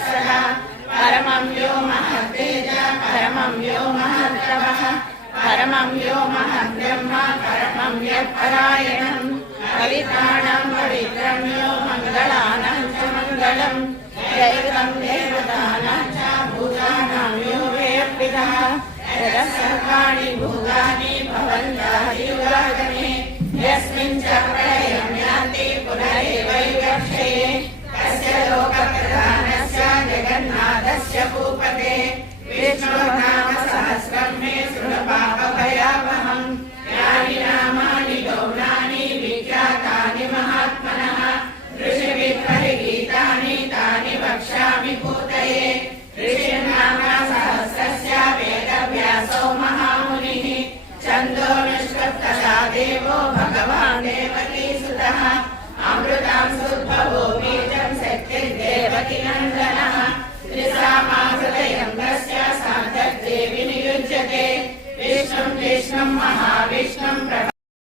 महद्वत्सः परमं यो महत्तेज परमं यो महत्तपः परमं यो महद्ब्रह्म परमं यत्परायणं पवित्राणां पवित्रं यो मङ्गलानां च मङ्गलं दैवतं देवतानां च भूतानां यो वेयपितः यतः सर्वाणि भूतानि भवन्तः युगागमे यस्मिन् च प्रलयं यान्ति पुनरेवैवक्षये तस्य लोकप्रधानस्य जगन्नाथस्य भूपते विष्णुर्नाम सहस्रं मे शृणुपापभयावहं यानि नामानि गौणानि विख्यातानि महात्मनः ऋषिभिः परिगीतानि तानि वक्ष्यामि भूतये ऋषिर्नाम सहस्रस्य वेदव्यासो महामुनिः छन्दो